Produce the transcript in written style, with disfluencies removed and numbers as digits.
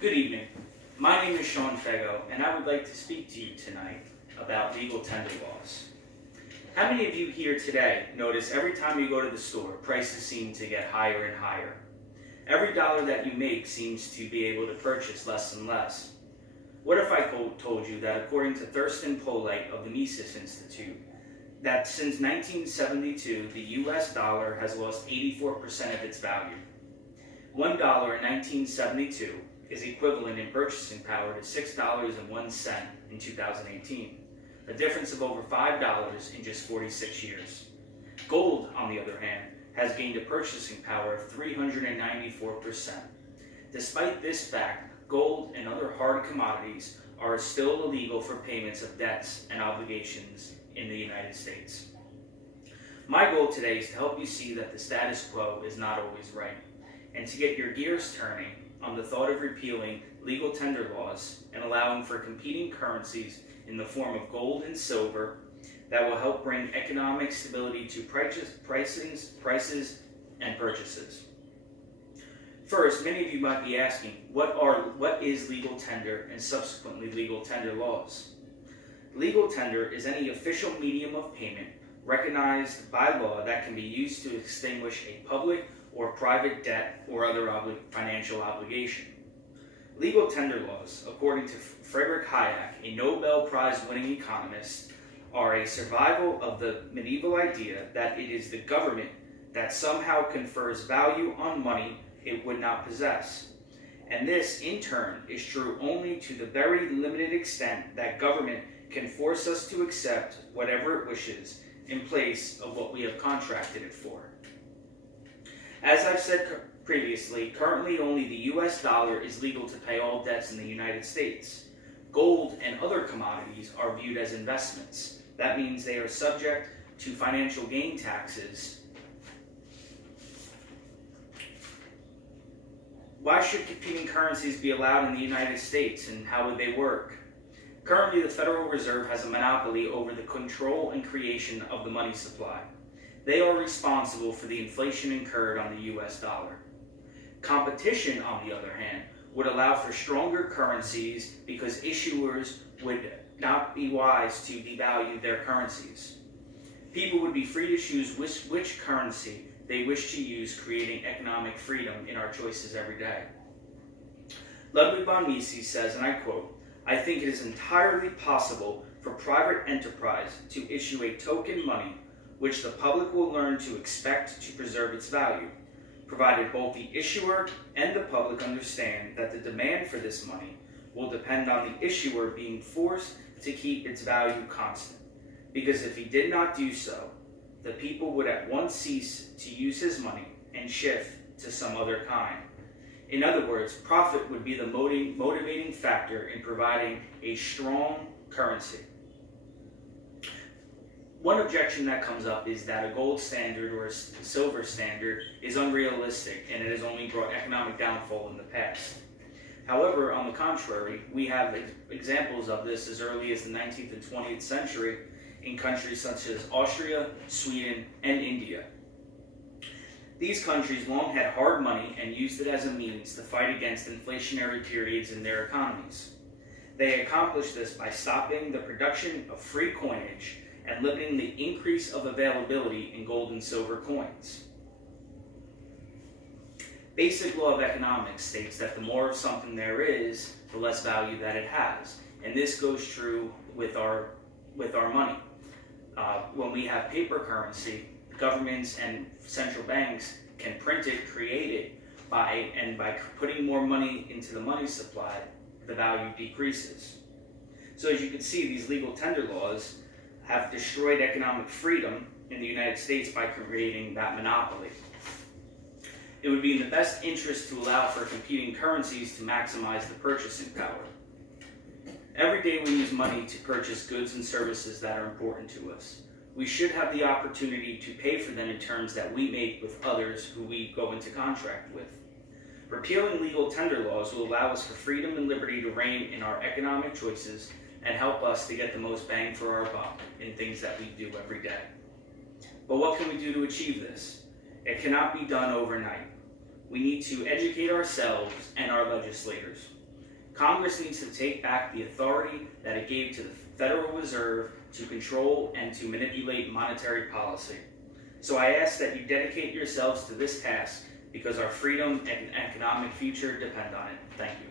Good evening. My name is Sean Fego, and I would like to speak to you tonight about legal tender laws. How many of you here today notice every time you go to the store, prices seem to get higher and higher? Every dollar that you make seems to be able to purchase less and less. What if I told you that according to Thurston Polite of the Mises Institute, that since 1972, the US dollar has lost 84% of its value. $1 in 1972 is equivalent in purchasing power to $6.01 in 2018, a difference of over $5 in just 46 years. Gold, on the other hand, has gained a purchasing power of 394%. Despite this fact, gold and other hard commodities are still illegal for payments of debts and obligations in the United States. My goal today is to help you see that the status quo is not always right, and to get your gears turning on the thought of repealing legal tender laws and allowing for competing currencies in the form of gold and silver that will help bring economic stability to prices, and purchases. First, many of you might be asking, what is legal tender and subsequently legal tender laws? Legal tender is any official medium of payment recognized by law that can be used to extinguish a public or private debt or other financial obligation. Legal tender laws, according to Friedrich Hayek, a Nobel Prize-winning economist, are a survival of the medieval idea that it is the government that somehow confers value on money it would not possess. And this, in turn, is true only to the very limited extent that government can force us to accept whatever it wishes in place of what we have contracted it for. As I've said previously, currently only the US dollar is legal to pay all debts in the United States. Gold and other commodities are viewed as investments. That means they are subject to financial gain taxes. Why should competing currencies be allowed in the United States, and how would they work? Currently, the Federal Reserve has a monopoly over the control and creation of the money supply. They are responsible for the inflation incurred on the US dollar. Competition, on the other hand, would allow for stronger currencies because issuers would not be wise to devalue their currencies. People would be free to choose which currency they wish to use, creating economic freedom in our choices every day. Ludwig von Mises says, and I quote, "I think it is entirely possible for private enterprise to issue a token money which the public will learn to expect to preserve its value, provided both the issuer and the public understand that the demand for this money will depend on the issuer being forced to keep its value constant. Because if he did not do so, the people would at once cease to use his money and shift to some other kind." In other words, profit would be the motivating factor in providing a strong currency. One objection that comes up is that a gold standard or a silver standard is unrealistic and it has only brought economic downfall in the past. However, on the contrary, we have examples of this as early as the 19th and 20th century in countries such as Austria, Sweden, and India. These countries long had hard money and used it as a means to fight against inflationary periods in their economies. They accomplished this by stopping the production of free coinage and limiting the increase of availability in gold and silver coins. Basic law of economics states that the more of something there is, the less value that it has. And this goes true with our money. When we have paper currency, governments and central banks can print it, create it, by putting more money into the money supply, the value decreases. So as you can see, these legal tender laws have destroyed economic freedom in the United States by creating that monopoly. It would be in the best interest to allow for competing currencies to maximize the purchasing power. Every day we use money to purchase goods and services that are important to us. We should have the opportunity to pay for them in terms that we make with others who we go into contract with. Repealing legal tender laws will allow us for freedom and liberty to reign in our economic choices and help us to get the most bang for our buck in things that we do every day. But what can we do to achieve this? It cannot be done overnight. We need to educate ourselves and our legislators. Congress needs to take back the authority that it gave to the Federal Reserve to control and to manipulate monetary policy. So I ask that you dedicate yourselves to this task because our freedom and economic future depend on it. Thank you.